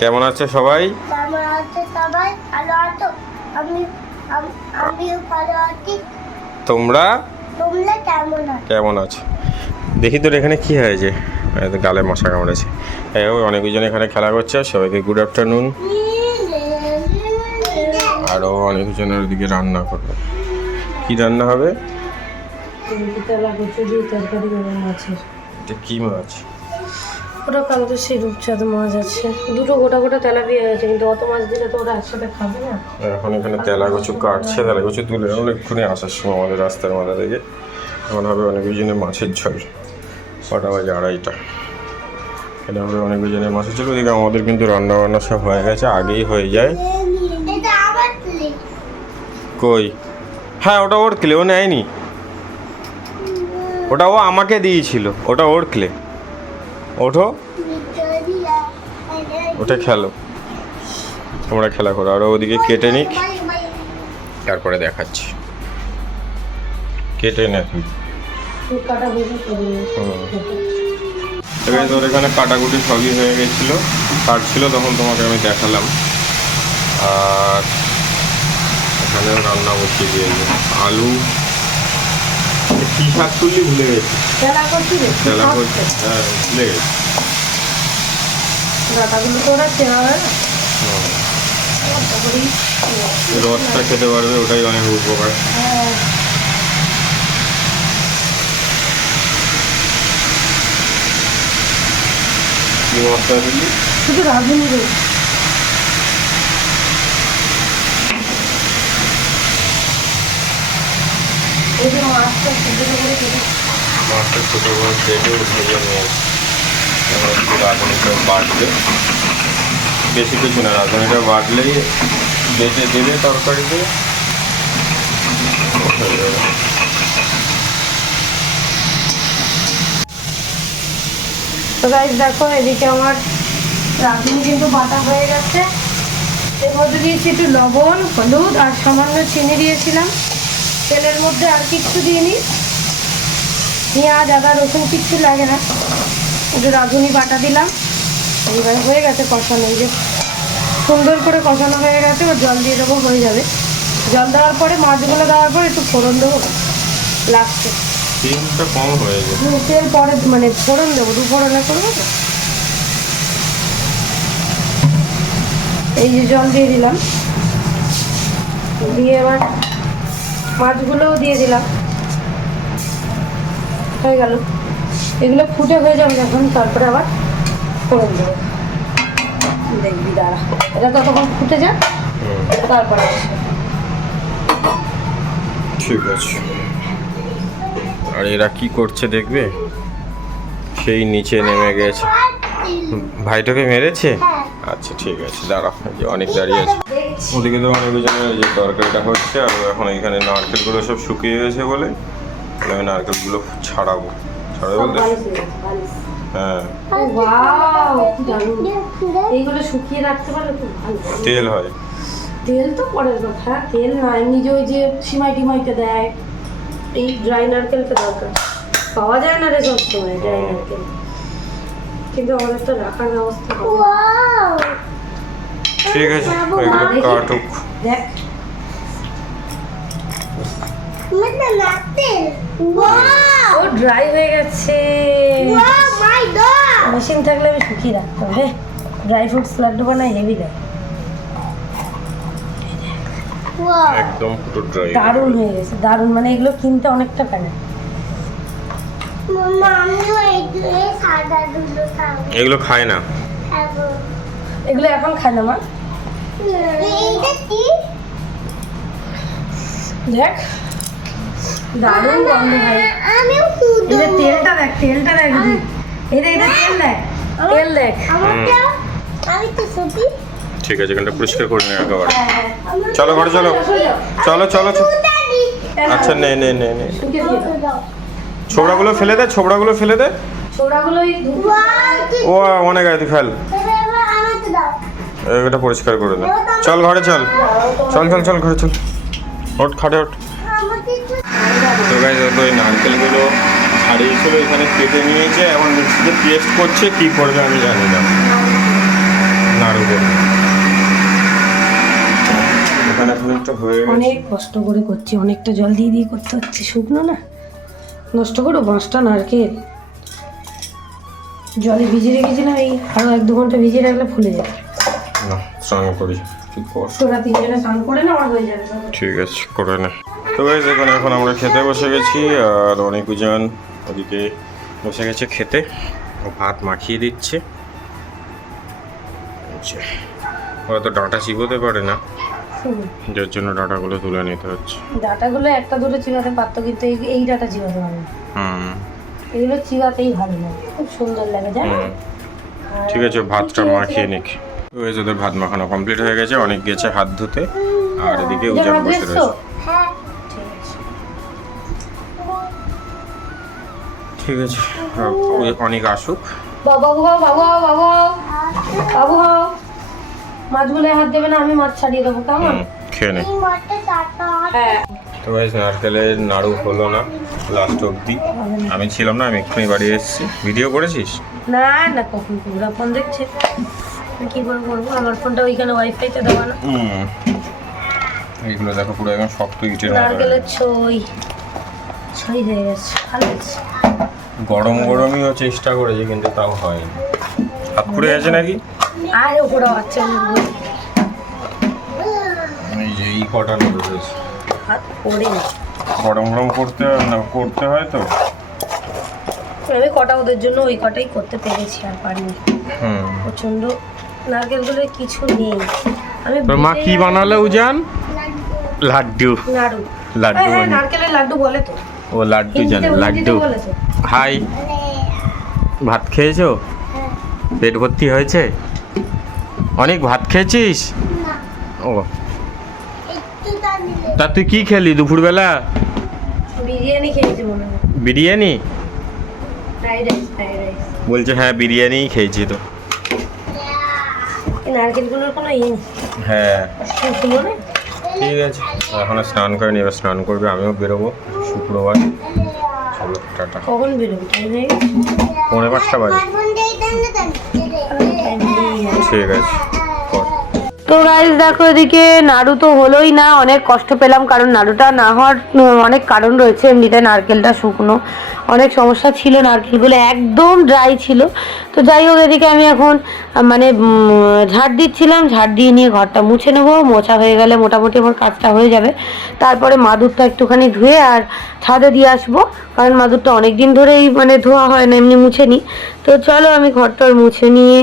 কেমন আছে সবাই? তোমরা কেমন আছো? দেখি তোর এখানে কি হয়েছে? গালে মশা কামড়েছে। অনেকজন এখানে খেলা করছে। সবাইকে গুড আফটারনুন। আরও অনেকজনের ওদিকে রান্না করবে। কি রান্না হবে? এটা কি মাছ? ওটা কালকে সেই রূপচাঁদ মাছ আছে, দুটো গোটা গোটা তেলাপিয়া আছে, কিন্তু অত মাছ দিলে তো ওরা একসাথে খাবে না। এখন এখানে তেলাকুচু কাটছে, তেলাকুচু তুলে অনেকক্ষণই আসার সময় আমাদের রাস্তার মাথা থেকে। এখন হবে অনেকজনের মাছের ঝোল। কটা বাজে? 2:30। এটা হবে অনেকজনের মাছের ঝোল। ওদিকে আমাদের কিন্তু রান্না বান্না সব হয়ে গেছে, আগেই হয়ে যায়। কই? হ্যাঁ, ওটা ওর ক্লে, ও নেয়নি। ওটা ও আমাকে দিয়েছিল, ওটা ওর ক্লে। ওঠো, ওটা খেলো, তোমরা খেলা করো। আর ওদিকে কেটে নিক, তারপরে দেখাচ্ছি। কেটে নে তুই। তোর এখানে কাটাকুটি সবই হয়ে গেছিলো, কাটছিল তখন তোমাকে আমি দেখালাম। আর এখানেও রান্না বসিয়ে দিয়েছে। আলু, কি শাক তুললি ভুলে গেছি। তেলা করছি, হ্যাঁ ভুলে গেছি। রসটা খেতে পারবে, ওটাই অনেক উপকার। কি মশলা দিলি? শুধু রাঁধুনি রোজ। মাছটা ছোটো করে কেটে ভেজে নিয়ে রাঁধুনিটা বাটবে। বেশি কিছু না, রাঁধুনিটা বাটলেই বেটে দেবে তরকারিতে, হয়ে যাবে। তো গাইস দেখো, এদিকে আমার রাঁধুনি কিন্তু বাটা হয়ে গেছে। এর মধ্যে দিয়েছি একটু লবণ, হলুদ আর সামান্য চিনি দিয়েছিলাম। তেলের মধ্যে আর কিচ্ছু দিইনি, পেঁয়াজ আদা রসুন কিচ্ছু লাগে না, একটু রাঁধুনি বাটা দিলাম। এইবার হয়ে গেছে কষানো, এই যে সুন্দর করে কষানো হয়ে গেছে। ওর জল দিয়ে দেবো, হয়ে যাবে। জল দেওয়ার পরে মাছগুলো দেওয়ার পর একটু ফোড়ন দেবো লাস্টে। তেলটা কম হয়ে গেছে, তেল পরে মানে ফোড়ন দেবো, দুফোড়নে করবো তো। এই যে জল দিয়ে দিলাম, দিয়ে এবার মাছগুলোও দিয়ে দিলাম, হয়ে গেল। এগুলো ফুটে হয়ে যাবে যখন, তারপরে আবার ফোড়ন দেবো। দেখবি দাঁড়া, এটা ততক্ষণ ফুটে যাক, তারপরে ঠিক আছে। আর এরা কি করছে দেখবে? সেই নিচে নেমে গেছে। ভাইটাকে মেরেছে? আচ্ছা ঠিক আছে, দাঁড়া, যে অনেক দাঁড়িয়ে আছে। ওদিকে তো অনেকজনের যে তরকারিটা হচ্ছে, আর এখন এখানে নারকেলগুলো সব শুকিয়ে গেছে বলে আমি নারকেলগুলো ছাড়াবো বলতে। হ্যাঁ, এইগুলো শুকিয়ে রাখতে পারলে খুব ভালো। তেল হয়, তেল তো পরের কথা, তেল না, এমনি যে ওই যে সিমাই টিমাইতে দেয়, এই ড্রাই নারকেলটা দরকার। পাওয়া যায় না রে সবসময় ড্রাই নারকেল, কিন্তু আমাদের তো রাখার ব্যবস্থা হবে। ঠিক আছে, ওইগুলো কাটুক। দেখ ও ড্রাই হয়ে গেছে। মেশিন থাকলে আমি শুকিয়ে রাখতাম। হ্যাঁ, ড্রাই ফ্রুটস লাড্ডু বানাই, হেভি দেয়, একদম পুরো ড্রাই। দারুণ হয়ে গেছে, দারুণ। মানে এগুলো কিনতে অনেকটা টাকা। এগুলো খায় না, এগুলো এখন খায় না মা। দেখ দারুণ গন্ধ ভাই। এদের তেলটা দেখ, তেলটা দেখ, এদের তেল দেখ, তেল দেখ। ঠিক আছে, এখানটা পরিষ্কার করে নে একেবারে। চলো ঘরে চলো, চলো চলো চলো। আচ্ছা নে নে নে নে, ছোবড়াগুলো ফেলে দে, ছোবড়াগুলো ফেলে দে। ও অনেক আছে, ফেল। এটা পরিষ্কার করে দে। চল ঘরে চল, চল চল চল ঘরে চল। ওঠ, খাটে ওঠ। তো গাইস, ওই নারকেলগুলো দাঁড়িয়ে ছিল এখানে কেটে নিয়েছে, এখন মিক্সিতে পেস্ট করছে, কি করবে আমি জানি না। নাড়ু করবে এখানে এখন একটা হয়ে গেছে। অনেক কষ্ট করে করছি, অনেকটা জল দিয়ে দিয়ে করতে হচ্ছে, শুকনো না নষ্ট করো। 5টা নারকেল জলে ভিজিয়ে রেখেছিলাম, এই আরো 1-2 ঘন্টা ভিজিয়ে রাখলে ফুলে যাবে। না স্নান করি, ঠিক কর। তোরা 3 জনে স্নান করে না, আমার হয়ে যাবে। ঠিক আছে, করে না। তো গাইস এখন আমরা খেতে বসে গেছি, আর অনেক উজান ওদিকে বসে গেছে খেতে, ও ভাত মাখিয়ে দিচ্ছে। ওরা তো ডাঁটা চিবোতে পারে না, যার জন্য ডাঁটাগুলো তুলে নিতে হচ্ছে। ডাটাগুলো একটা দুটো চিবাতে পারতো, কিন্তু এই ডাটা চিবাতে পারে না। এগুলো চিবাতেই ভালো লাগে, খুব সুন্দর লাগে, জানো। ঠিক আছে, ভাতটা মাখিয়ে নিক। ওই ওদের ভাত মাখানো কমপ্লিট হয়ে গেছে, অনেক গেছে হাত ধুতে, আর এদিকে উজান বসে রয়েছে। ঠিক আছে, অনেক আসুক। বাবু মাছগুলো হাত দেবে না, আমি মাছ ছাড়িয়ে দেবো, কেমন? খেয়ে নে। তো গাইস নারকেলের নাড়ু হলো না লাস্ট অবধি, আমি ছিলাম না, আমি এক্ষুনি বাড়ি এসেছি। ভিডিও করেছিস? না না, কখন পুরো ফোন দেখছে, কি করে করবো? আমার ফোনটা ওইখানে ওয়াইফাইতে দেওয়া না। এইগুলো দেখো পুরো একদম শক্ত ইটের মতো। নারকেলের ছই হয়ে গেছে, ভালো হয়েছে। গরমই চেষ্টা করেছি, কিন্তু তাও হয়নি। হাত পুড়ে গেছে নাকি? আর ওপরে বাচ্চা এই যে এই কটা নেড়ে রয়েছে, হাত পড়ে না। গরম করতে হয় তো। আমি কটা ওদের জন্য ওই কটাই করতে পেরেছি, আর পারিনি। প্রচন্ড নারকেলগুলো কিছু নেই। আমি মা কি বানালে উজান? লাড্ডু। হ্যাঁ, নারকেলের লাড্ডু বলে তো। ও লাড্ডু জানে, লাড্ডু। হাই, ভাত খেয়েছো? পেট ভর্তি হয়েছে? অনেক ভাত খেয়েছিস? ও, তা তুই কি খেলি দুপুরবেলা? বিরিয়ানি খেয়েছি মনে হয়। বিরিয়ানি? Fried rice. বলছে হ্যাঁ বিরিয়ানিই খেয়েছি তো। নারকেলগুলোর কোনো ইয়ে নেই। হ্যাঁ ঠিক আছে, এখন স্নান করেনি, এবার স্নান করবে, আমিও বেরোবো, শুক্রবার। চলো টাটা। কখন বেরোবো? 5:45 বাজে। ঠিক আছে। তো গাইস দেখো, এদিকে নাড়ু তো হলোই না, অনেক কষ্ট পেলাম, কারণ নাড়ুটা না হওয়ার অনেক কারণ রয়েছে। এমনিতে নারকেলটা শুকনো, অনেক সমস্যা ছিল, নারকেলগুলো একদম ড্রাই ছিল। তো যাই হোক, এদিকে আমি এখন মানে ঝাড় দিচ্ছিলাম, ঝাড় দিয়ে নিয়ে ঘরটা মুছে নেবো। মোছা হয়ে গেলে মোটামুটি আমার কাজটা হয়ে যাবে। তারপরে মাদুরটা একটুখানি ধুয়ে আর ছাদে দিয়ে আসবো, কারণ মাদুরটা অনেক দিন ধরেই মানে ধোয়া হয় না, এমনি মুছে নিই। তো চলো আমি ঘরটা মুছে নিয়ে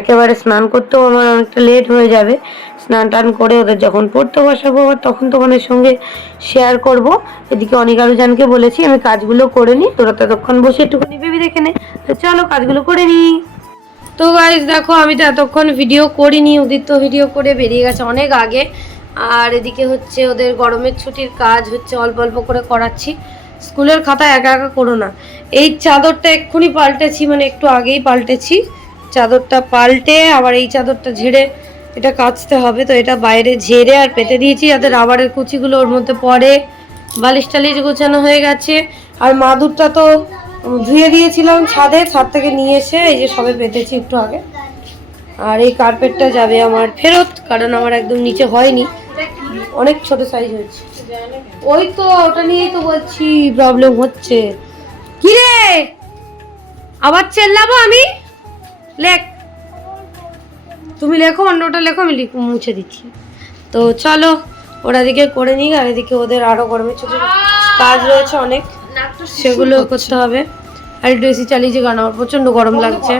একেবারে স্নান করতেও আমার অনেকটা লেট হয়ে যাবে। স্নান টান করে ওদের যখন পড়তে বসাবো, তখন তোমাদের সঙ্গে শেয়ার করব। এদিকে অনেক আরো জানকে বলেছি আমি কাজগুলো করে নিই, তোরা ততক্ষণ বসে একটুখানি বেবি দেখে নে। তো চলো কাজগুলো করে নিই। তো গাইস দেখো, আমি তো এতক্ষণ ভিডিও করিনি, উদিত তো ভিডিও করে বেরিয়ে গেছে অনেক আগে। আর এদিকে হচ্ছে ওদের গরমের ছুটির কাজ হচ্ছে, অল্প অল্প করে করাচ্ছি। স্কুলের খাতা একা একা করো না। এই চাদরটা এক্ষুনি পাল্টেছি, মানে একটু আগেই পাল্টেছি। চাদরটা পাল্টে আবার এই চাদরটা ঝেড়ে এটা কাচতে হবে। তো এটা বাইরে ঝেড়ে আর পেতে দিয়েছি, যাতে রাবারের কুচিগুলো ওর মধ্যে পড়ে। বালিশ টালিশ গোছানো হয়ে গেছে। আর মাদুরটা তো ধুয়ে দিয়েছিলাম ছাদ থেকে নিয়ে এসে এই যে সবে পেতেছি একটু আগে। আর এই কার্পেটটা যাবে আমার ফেরত, কারণ আমার একদম নিচে হয়নি, অনেক ছোট সাইজ হয়েছে। ওই তো ওটা নিয়েই তো বলছি প্রবলেম হচ্ছে। কি রে, আবার চেল্লাবো আমি? লেখ, তুমি লেখো, অন্যটা লেখো, আমি মুছে দিচ্ছি। তো চলো ওরা দিকে করে নিই, আর এদিকে ওদের আরো গরমের ছুটির কাজ রয়েছে অনেক, সেগুলো করতে হবে। আর একটু এসি চালিয়েছি, কারণ আমার প্রচন্ড গরম লাগছে।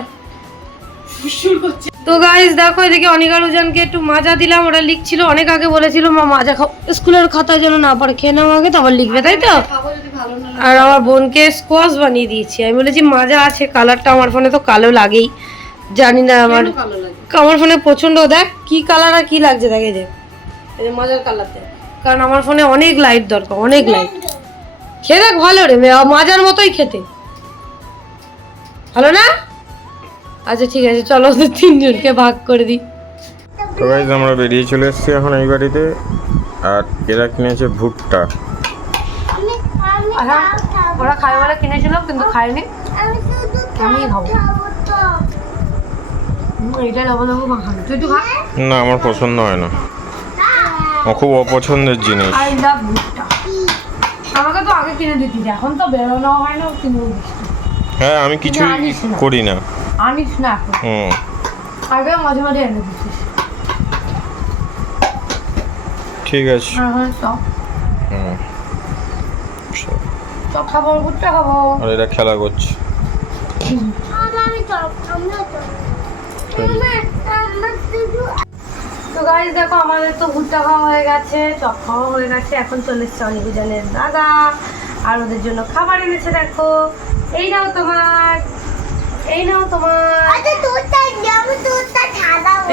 তো গাইস দেখো, এদিকে অনিকার উজানকে একটু মাজা দিলাম, ওরা লিখছিল, অনেক আগে বলেছিল মা মাজা খাও, স্কুলের খাতা যেন না পড়ে, খেয়ে নাও আগে তারপর লিখবে, তাই তো। আর আমার বোনকে স্কোয়াশ বানিয়ে দিয়েছি, আমি বলেছি মাজা আছে, কালারটা আমার ফোনে তো কালো লাগেই, জানি না আমার ফোনে প্রচন্ড, দেখ কি কালার আর কি লাগছে, দেখে যে মজার কালারতে, কারণ আমার ফোনে অনেক লাইট দরকার, অনেক লাইট। খেয়ে দেখ, ভালো রে, মাজার মতোই খেতে ভালো না? আচ্ছা ঠিক আছে, চলো 3জনকে ভাগ করে দিই। তো গাইস আমরা বেরিয়ে চলে এসেছি এখন এই গাড়িতে, আর এরা কিনেছে ভুট্টা। ওরা খাবে বলে কিনেছিল কিন্তু খায়নি, আমিই খাবো। এটা লবো লবো মাখানো, তুই একটু খা। না আমার পছন্দ হয় না, আমার খুব অপছন্দের জিনিস। আই লাভ ভুট্টা। আমাকে তো আগে কিনে দিতিস, এখন তো বেরোনো হয় না, কিনে দিস। হ্যাঁ আমি কিছুই আনিস না। করি না। আনিস না এখন, হুম আগে মাঝে মাঝে এনে দিতিস। ঠিক আছে। এখন চপ হুম চপ খাবো, ভুট্টা খাবো। আর এরা খেলা করছে। তো গাইস দেখো আমাদের তো ভুট্টা খাওয়া হয়ে গেছে, চপ খাওয়া হয়ে গেছে, এখন চলে এসছে অনিকুজানের দাদা আর ওদের জন্য খাবার এনেছে। দেখো এই নাও তোমার, এই নাও তোমার।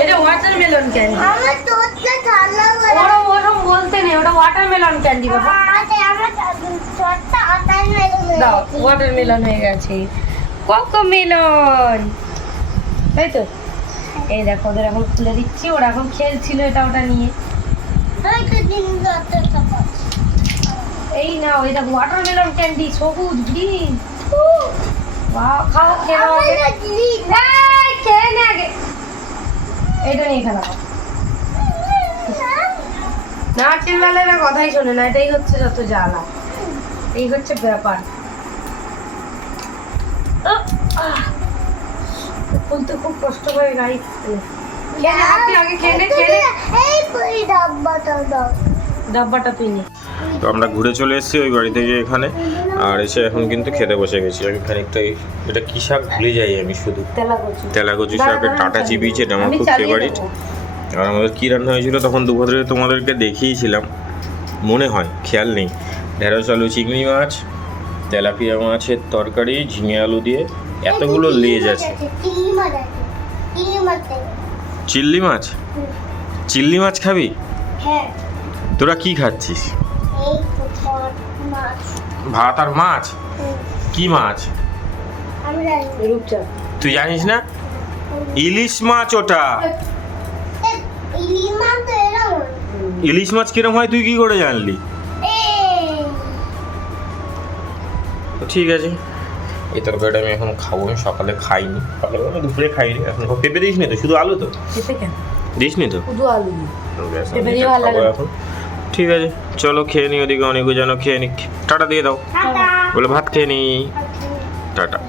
এটা ওয়াটারমেলন ক্যান্ডি। ওরম বলতে নেই, ওটা ওয়াটারমেলন ক্যান্ডি বাবা। দাও ওয়াটারমেলন হয়ে গেছে, কোকোমেলন, তাই তো। এই দেখো ওদের এখন খুলে দিচ্ছি, ওরা এখন খেলছিল এটা ওটা নিয়ে। এই না ওই দেখো ওয়াটারমেলন ক্যান্ডি, সবুজ গ্রিন। বাহ, খাও খেয়ে নাও আগে। এই, খেয়ে নে আগে, এইটা নিয়ে খেলা করো। না চিল্লালে না কথাই শোনে না, এটাই হচ্ছে যত জ্বালা, এই হচ্ছে ব্যাপার। বলতে খুব কষ্ট করে গাড়ি আগে খেয়ে নে, ডাব্বাটা তুই নে। তো আমরা ঘুরে চলে এসেছি ওই বাড়ি থেকে এখানে, আর এসে এখন কিন্তু খেতে বসে গেছি। আমি খানিকটা এটা কি শাক ভুলে যাই আমি শুধু, তেলাকচু শাকের টাটা চিবিয়েছে, এটা আমার খুব ফেভারিট। আর আমাদের কী রান্না হয়েছিল তখন দুপুরে তোমাদেরকে দেখিয়েছিলাম, মনে হয় খেয়াল নেই। ঢেঁড়স আলু চিংড়ি মাছ, তেলাপিয়া মাছের তরকারি, ঝিঙে আলু দিয়ে এতগুলো লেজ আছে। চিল্লি মাছ, চিল্লি মাছ খাবি? তোরা কি খাচ্ছিস? ভাত আর মাছ? কি মাছ তুই জানিস না? ইলিশ মাছ ওটা। ইলিশ মাছ কিরম হয় তুই কি করে জানলি? ঠিক আছে, এই তরকারিটা আমি এখন খাবো। আমি সকালে খাইনি, সকালে মানে দুপুরে খাইনি। এখন পেঁপে দিস নি তো, শুধু আলু তো দিস নি তো? শুধু আলু ব্যাস, আমি এটা খাবো এখন। ঠিক আছে চলো খেয়ে নি, ওদিকে অনেকে যেন খেয়ে নি। টাটা দিয়ে দাও, বলে ভাত খেয়ে নি, টাটা।